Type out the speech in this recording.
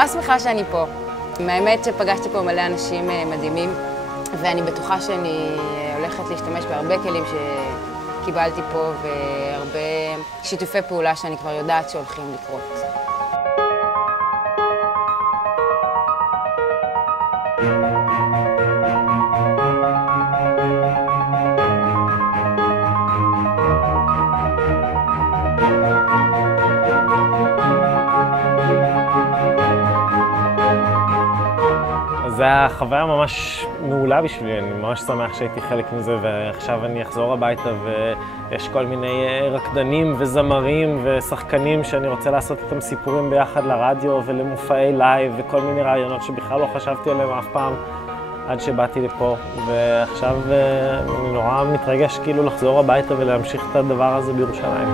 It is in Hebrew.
נורא שמחה שאני פה. האמת שפגשתי פה מלא אנשים מדהימים, ואני בטוחה שאני הולכת להשתמש בהרבה כלים שקיבלתי פה, והרבה שיתופי פעולה שאני כבר יודעת שהולכים לקרות. זו החוויה ממש מעולה בשבילי, אני ממש שמח שהייתי חלק מזה, ועכשיו אני אחזור הביתה ויש כל מיני רקדנים וזמרים ושחקנים שאני רוצה לעשות איתם סיפורים ביחד לרדיו ולמופעי לייב וכל מיני רעיונות שבכלל לא חשבתי עליהם אף פעם עד שבאתי לפה, ועכשיו אני נורא מתרגש כאילו לחזור הביתה ולהמשיך את הדבר הזה בירושלים.